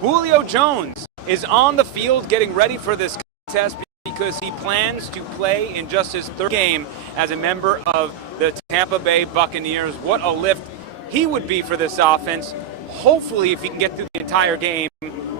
Julio Jones is on the field getting ready for this contest because he plans to play in just his third game as a member of the Tampa Bay Buccaneers. What a lift he would be for this offense. Hopefully, if he can get through the entire game.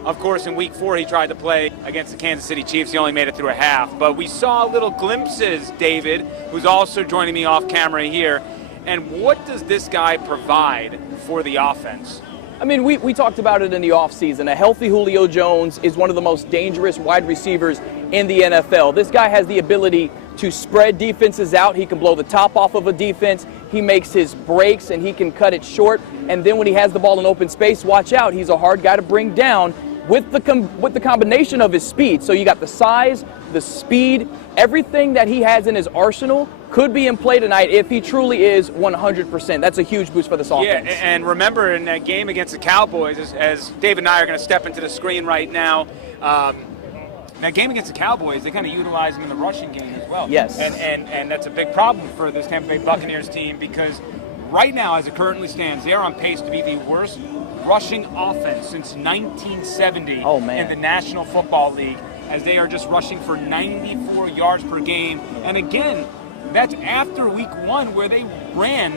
Of course, in Week 4, he tried to play against the Kansas City Chiefs. He only made it through a half. But we saw little glimpses, David, who's also joining me off camera here. And what does this guy provide for the offense? I mean, we talked about it in the offseason. A healthy Julio Jones is one of the most dangerous wide receivers in the NFL. This guy has the ability to spread defenses out. He can blow the top off of a defense. He makes his breaks, and he can cut it short. And then when he has the ball in open space, watch out. He's a hard guy to bring down with the combination of his speed. So you got the size, the speed, everything that he has in his arsenal could be in play tonight if he truly is 100%. That's a huge boost for this offense. Yeah, and remember in that game against the Cowboys, as Dave and I are going to step into the screen right now, that game against the Cowboys, they kind of utilize him in the rushing game as well. Yes. And that's a big problem for this Tampa Bay Buccaneers team because right now, as it currently stands, they are on pace to be the worst rushing offense since 1970 in the National Football League, as they are just rushing for 94 yards per game. And again, that's after Week 1 where they ran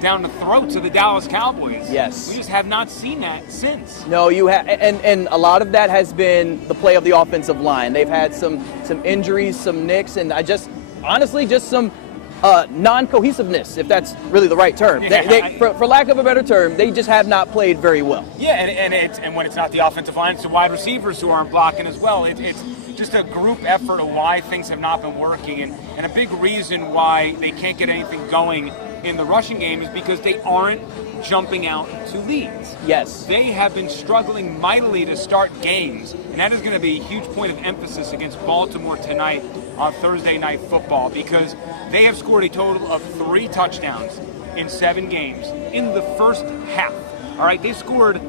down the throats of the Dallas Cowboys. Yes. We just have not seen that since. No, you have, and a lot of that has been the play of the offensive line. They've had some injuries, some nicks, and honestly, just some non-cohesiveness, if that's really the right term. Yeah, for lack of a better term, they just have not played very well. Yeah, and when it's not the offensive line, it's the wide receivers who aren't blocking as well. It's just a group effort of why things have not been working, and a big reason why they can't get anything going in the rushing game is because they aren't jumping out to leads. Yes. They have been struggling mightily to start games, and that is going to be a huge point of emphasis against Baltimore tonight on Thursday Night Football because they have scored a total of 3 touchdowns in 7 games in the first half. All right, they scored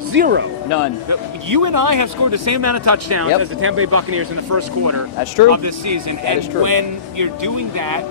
0. None. You and I have scored the same amount of touchdowns as the Tampa Bay Buccaneers in the first quarter of this season. That is true. When you're doing that,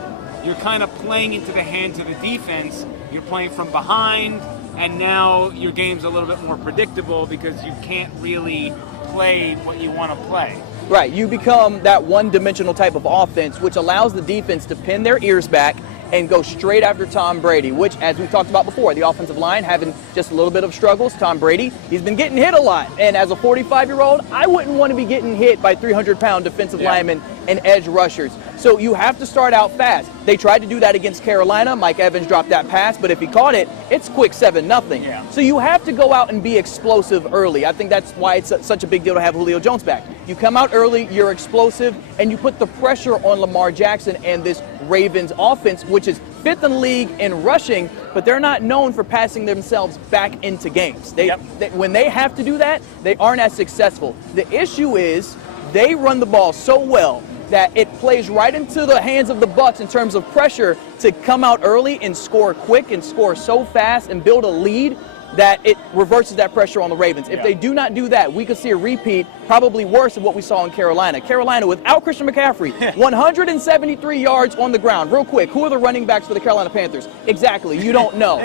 you're kind of playing into the hands of the defense. You're playing from behind, and now your game's a little bit more predictable because you can't really play what you want to play. Right, you become that one-dimensional type of offense, which allows the defense to pin their ears back and go straight after Tom Brady, which, as we've talked about before, the offensive line having just a little bit of struggles. Tom Brady, he's been getting hit a lot. And as a 45-year-old, I wouldn't want to be getting hit by 300-pound defensive linemen and edge rushers. So you have to start out fast. They tried to do that against Carolina. Mike Evans dropped that pass, but if he caught it, it's quick 7-0. Yeah. So you have to go out and be explosive early. I think that's why it's such a big deal to have Julio Jones back. You come out early, you're explosive, and you put the pressure on Lamar Jackson and this Ravens offense, which is 5th in the league in rushing, but they're not known for passing themselves back into games. When they have to do that, they aren't as successful. The issue is they run the ball so well that it plays right into the hands of the Bucs in terms of pressure to come out early and score quick and score so fast and build a lead that it reverses that pressure on the Ravens. If they do not do that, we could see a repeat, probably worse of what we saw in Carolina. Carolina, without Christian McCaffrey, 173 yards on the ground. Real quick, who are the running backs for the Carolina Panthers? Exactly, you don't know.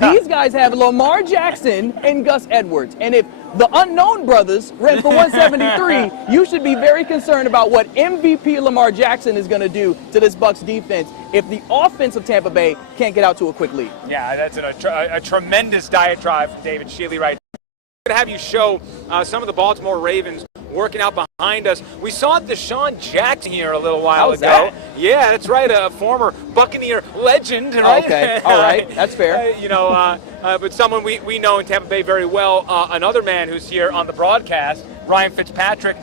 These guys have Lamar Jackson and Gus Edwards. And if the unknown brothers ran for 173, you should be very concerned about what MVP Lamar Jackson is going to do to this Bucs defense if the offense of Tampa Bay can't get out to a quick lead. Yeah, that's a tremendous diatribe from David Shealy right now. I'm going to have you show some of the Baltimore Ravens working out behind us. We saw DeSean Jackson here a little while ago. That? Yeah, that's right, a former Buccaneer legend, right? Okay, all right, that's fair. But someone we know in Tampa Bay very well. Another man who's here on the broadcast, Ryan Fitzpatrick,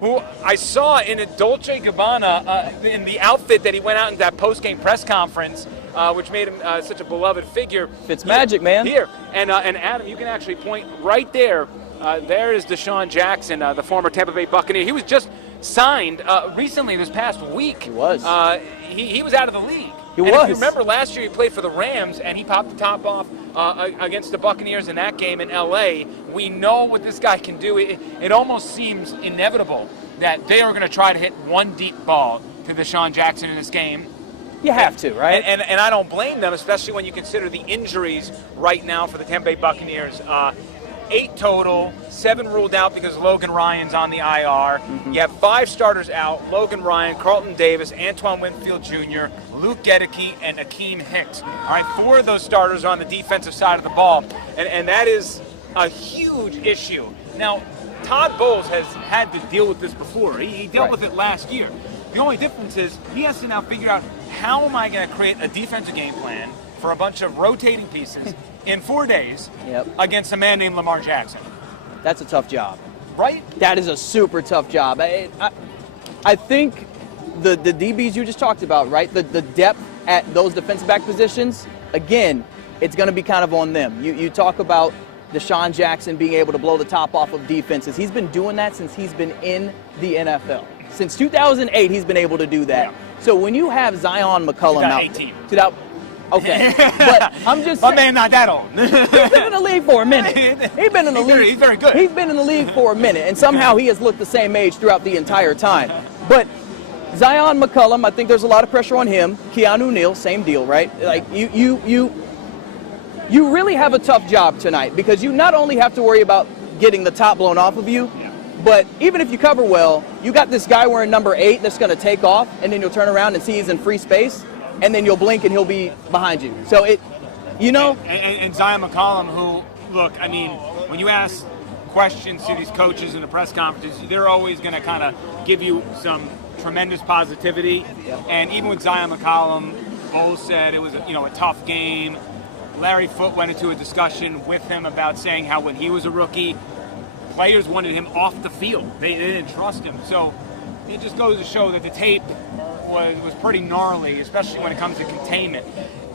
who I saw in a Dolce & Gabbana in the outfit that he went out in that post-game press conference, which made him such a beloved figure. Fitzmagic, man. Here, and Adam, you can actually point right there. There is DeSean Jackson, the former Tampa Bay Buccaneer. He was just signed recently this past week. He was. He was out of the league. He was. If you remember last year he played for the Rams and he popped the top off against the Buccaneers in that game in L.A. We know what this guy can do. It almost seems inevitable that they are going to try to hit one deep ball to DeSean Jackson in this game. You have to, right? And I don't blame them, especially when you consider the injuries right now for the Tampa Bay Buccaneers. 8 total, 7 ruled out because Logan Ryan's on the IR. You have 5 starters out: Logan Ryan, Carlton Davis, Antoine Winfield Jr., Luke Gedeke, and Akeem Hicks. All right, 4 of those starters are on the defensive side of the ball, and that is a huge issue. Now, Todd Bowles has had to deal with this before. He dealt with it last year. The only difference is he has to now figure out, how am I going to create a defensive game plan for a bunch of rotating pieces in 4 days against a man named Lamar Jackson? That's a tough job. Right? That is a super tough job. I think the DBs you just talked about, right? The depth at those defensive back positions, again, it's going to be kind of on them. You talk about Deshaun Jackson being able to blow the top off of defenses. He's been doing that since he's been in the NFL. Since 2008, he's been able to do that. Yeah. So when you have Zion McCollum out, 2018. Okay, but I'm just saying. My man not that old. He's been in the league for a minute. He's been in the league. He's very good. He's been in the league for a minute, and somehow he has looked the same age throughout the entire time. But Zion McCollum, I think there's a lot of pressure on him. Keanu Neal, same deal, right? Like you really have a tough job tonight, because you not only have to worry about getting the top blown off of you, but even if you cover well, you got this guy wearing number 8 that's going to take off, and then you'll turn around and see he's in free space, and then you'll blink and he'll be behind you. So And Zion McCollum, who, look, I mean, when you ask questions to these coaches in the press conferences, they're always going to kind of give you some tremendous positivity. And even with Zion McCollum, Bowles said it was a tough game. Larry Foote went into a discussion with him about saying how when he was a rookie, players wanted him off the field. They didn't trust him. So it just goes to show that the tape was pretty gnarly, especially when it comes to containment.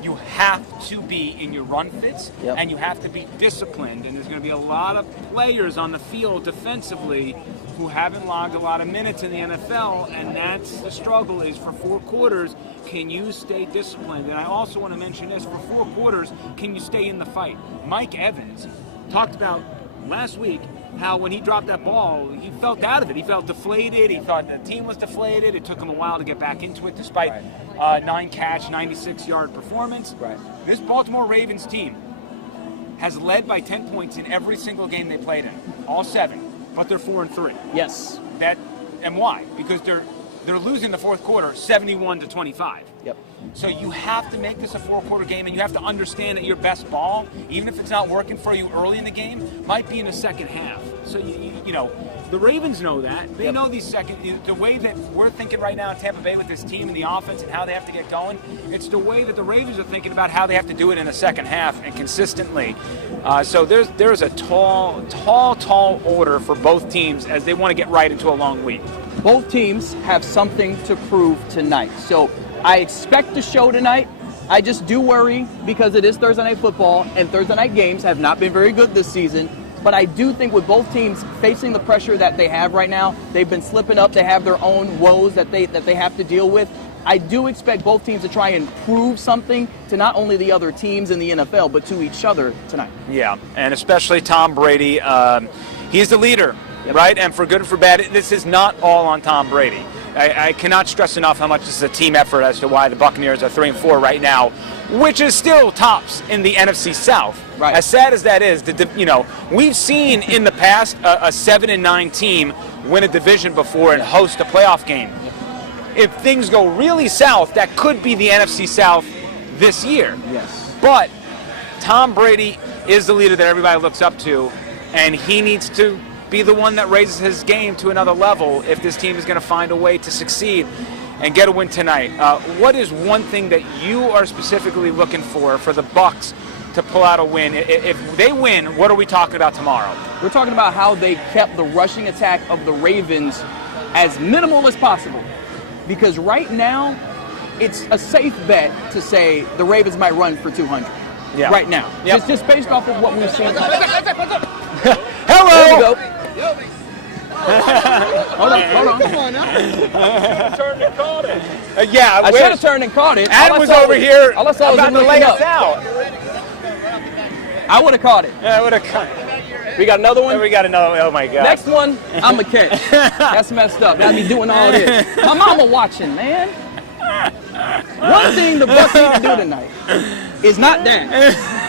You have to be in your run fits, and you have to be disciplined. And there's going to be a lot of players on the field defensively who haven't logged a lot of minutes in the NFL, and that's the struggle, is for 4 quarters, can you stay disciplined? And I also want to mention this, for 4 quarters, can you stay in the fight? Mike Evans talked about last week how when he dropped that ball, he felt out of it. He felt deflated. He thought the team was deflated. It took him a while to get back into it, despite 9-catch, 96-yard performance. This Baltimore Ravens team has led by 10 points in every single game they played in, all 7, but they're 4-3. Yes. And why? Because they're losing the fourth quarter 71-25. So you have to make this a 4-quarter game, and you have to understand that your best ball, even if it's not working for you early in the game, might be in the second half. So you know, the Ravens know that. They know the way that we're thinking right now in Tampa Bay with this team and the offense and how they have to get going. It's the way that the Ravens are thinking about how they have to do it in the second half and consistently. So there's a tall order for both teams as they want to get right into a long week. Both teams have something to prove tonight. So I expect the show tonight. I just do worry because it is Thursday Night Football, and Thursday night games have not been very good this season. But I do think with both teams facing the pressure that they have right now, they've been slipping up. They have their own woes that they have to deal with. I do expect both teams to try and prove something to not only the other teams in the NFL, but to each other tonight. Yeah, and especially Tom Brady. He's the leader, right? And for good and for bad, this is not all on Tom Brady. I cannot stress enough how much this is a team effort as to why the Buccaneers are 3-4 right now, which is still tops in the NFC South. Right. As sad as that is, we've seen in the past a 7-9 team win a division before and host a playoff game. If things go really south, that could be the NFC South this year. Yes. But Tom Brady is the leader that everybody looks up to, and he needs to be the one that raises his game to another level if this team is going to find a way to succeed and get a win tonight. What is one thing that you are specifically looking for the Bucs to pull out a win? If they win, what are we talking about tomorrow? We're talking about how they kept the rushing attack of the Ravens as minimal as possible. Because right now, it's a safe bet to say the Ravens might run for 200. Yeah. Right now. Yep. Just based off of what we've seen. Hello! There we go. Hold on. Come on now. Turned and caught it. I should have turned and caught it. Adam was over here all I saw was about to lay us out. I would have caught it. Yeah, I would have caught it. We got another one? We got another one. Oh, my God. Next one, I'm a catch. That's messed up. I'd be doing all this. My mama watching, man. One thing the Bucs need to do tonight is not that.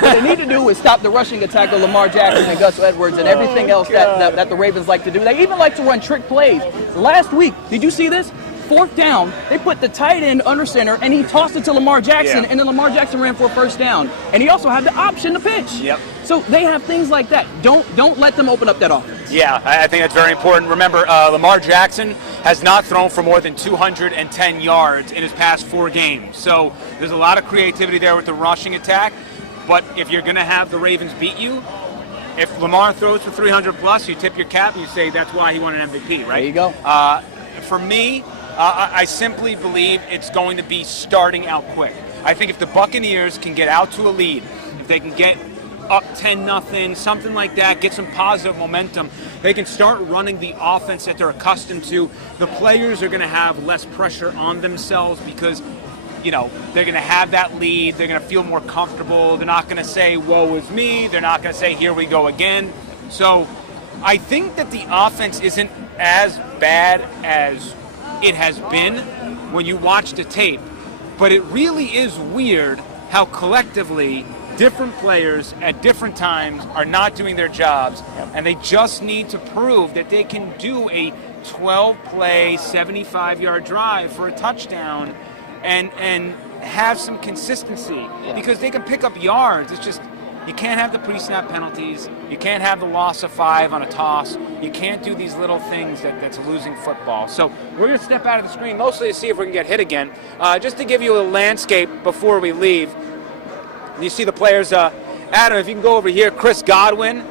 What they need to do is stop the rushing attack of Lamar Jackson and Gus Edwards and everything else that the Ravens like to do. They even like to run trick plays. Last week, did you see this? 4th down, they put the tight end under center, and he tossed it to Lamar Jackson, and then Lamar Jackson ran for a 1st down. And he also had the option to pitch. Yep. So they have things like that. Don't let them open up that offense. Yeah, I think that's very important. Remember, Lamar Jackson has not thrown for more than 210 yards in his past 4 games. So there's a lot of creativity there with the rushing attack. But if you're going to have the Ravens beat you, if Lamar throws for 300 plus, you tip your cap and you say that's why he won an MVP, right? There you go. For me, I simply believe it's going to be starting out quick. I think if the Buccaneers can get out to a lead, if they can get up 10-0, something like that, get some positive momentum, they can start running the offense that they're accustomed to. The players are going to have less pressure on themselves because, they're going to have that lead. They're going to feel more comfortable. They're not going to say, woe is me. They're not going to say, here we go again. So I think that the offense isn't as bad as it has been when you watch the tape, but it really is weird how collectively different players at different times are not doing their jobs, and they just need to prove that they can do a 12-play, 75-yard drive for a touchdown and have some consistency, because they can pick up yards. It's just you can't have the pre-snap penalties. You can't have the loss of 5 on a toss. You can't do these little things that's losing football. So we're going to step out of the screen mostly to see if we can get hit again. Just to give you a landscape before we leave. You see the players. Adam, if you can go over here. Chris Godwin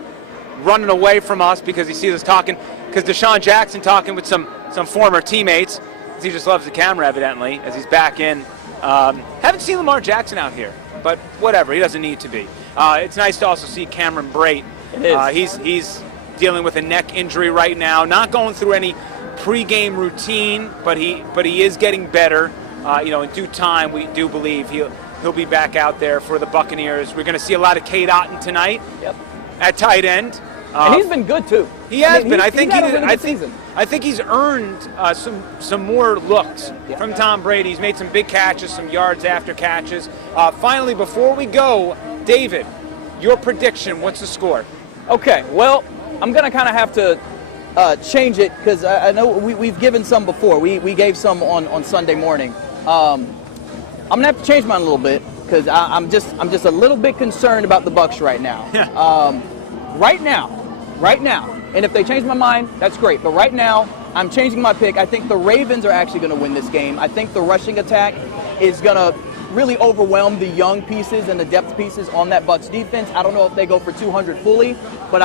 running away from us because he sees us talking. Because Deshaun Jackson talking with some former teammates. He just loves the camera, evidently, as he's back in. Haven't seen Lamar Jackson out here, but whatever. He doesn't need to be. It's nice to also see Cameron Brate. It is. He's dealing with a neck injury right now. Not going through any pregame routine, but he is getting better. In due time, we do believe he'll be back out there for the Buccaneers. We're going to see a lot of Cade Otton tonight at tight end. And he's been good too. He has been. I think he's earned some more looks from Tom Brady. He's made some big catches, some yards after catches. Finally, before we go, David, your prediction. What's the score? Okay. Well, I'm gonna kind of have to change it because I know we've given some before. We gave some on Sunday morning. I'm gonna have to change mine a little bit because I'm just a little bit concerned about the Bucs right now. Right now, and if they change my mind, that's great. But right now, I'm changing my pick. I think the Ravens are actually going to win this game. I think the rushing attack is going to really overwhelm the young pieces and the depth pieces on that Bucs defense. I don't know if they go for 200 fully, but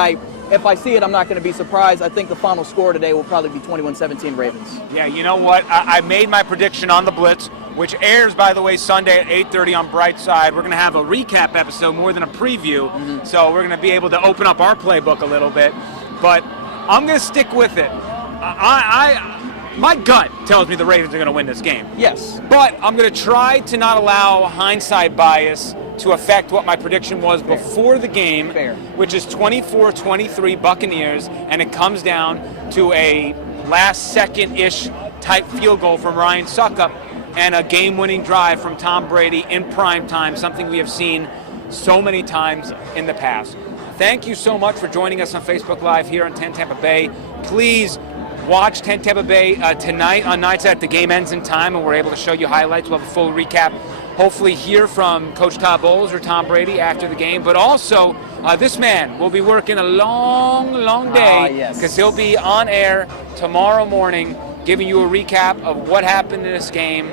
if I see it, I'm not going to be surprised. I think the final score today will probably be 21-17 Ravens. Yeah, you know what? I made my prediction on the Blitz, which airs, by the way, Sunday at 8:30 on Brightside. We're going to have a recap episode more than a preview, so we're going to be able to open up our playbook a little bit. But I'm going to stick with it. My gut tells me the Ravens are going to win this game. Yes. But I'm going to try to not allow hindsight bias to affect what my prediction was before the game, which is 24-23 Buccaneers, and it comes down to a last-second-ish type field goal from Ryan Suckup and a game-winning drive from Tom Brady in prime time, something we have seen so many times in the past. Thank you so much for joining us on Facebook Live here on 10 Tampa Bay. Please watch 10 Tampa Bay tonight on Nights Out. The game ends in time, and we're able to show you highlights. We'll have a full recap. Hopefully hear from Coach Todd Bowles or Tom Brady after the game. But also, this man will be working a long, long day because he'll be on air tomorrow morning giving you a recap of what happened in this game,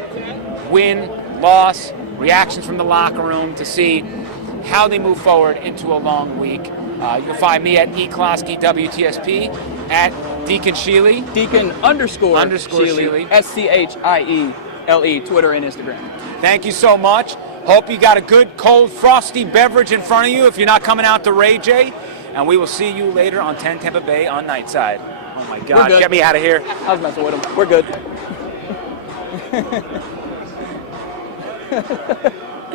win, loss, reactions from the locker room to see how they move forward into a long week. You'll find me at eClosky WTSP, at Deacon Sheely. Deacon underscore Sheely. SCHIELE, Twitter and Instagram. Thank you so much. Hope you got a good, cold, frosty beverage in front of you if you're not coming out to Ray J. And we will see you later on 10 Tampa Bay on Nightside. Oh, my God. Get me out of here. I was messing with him. We're good.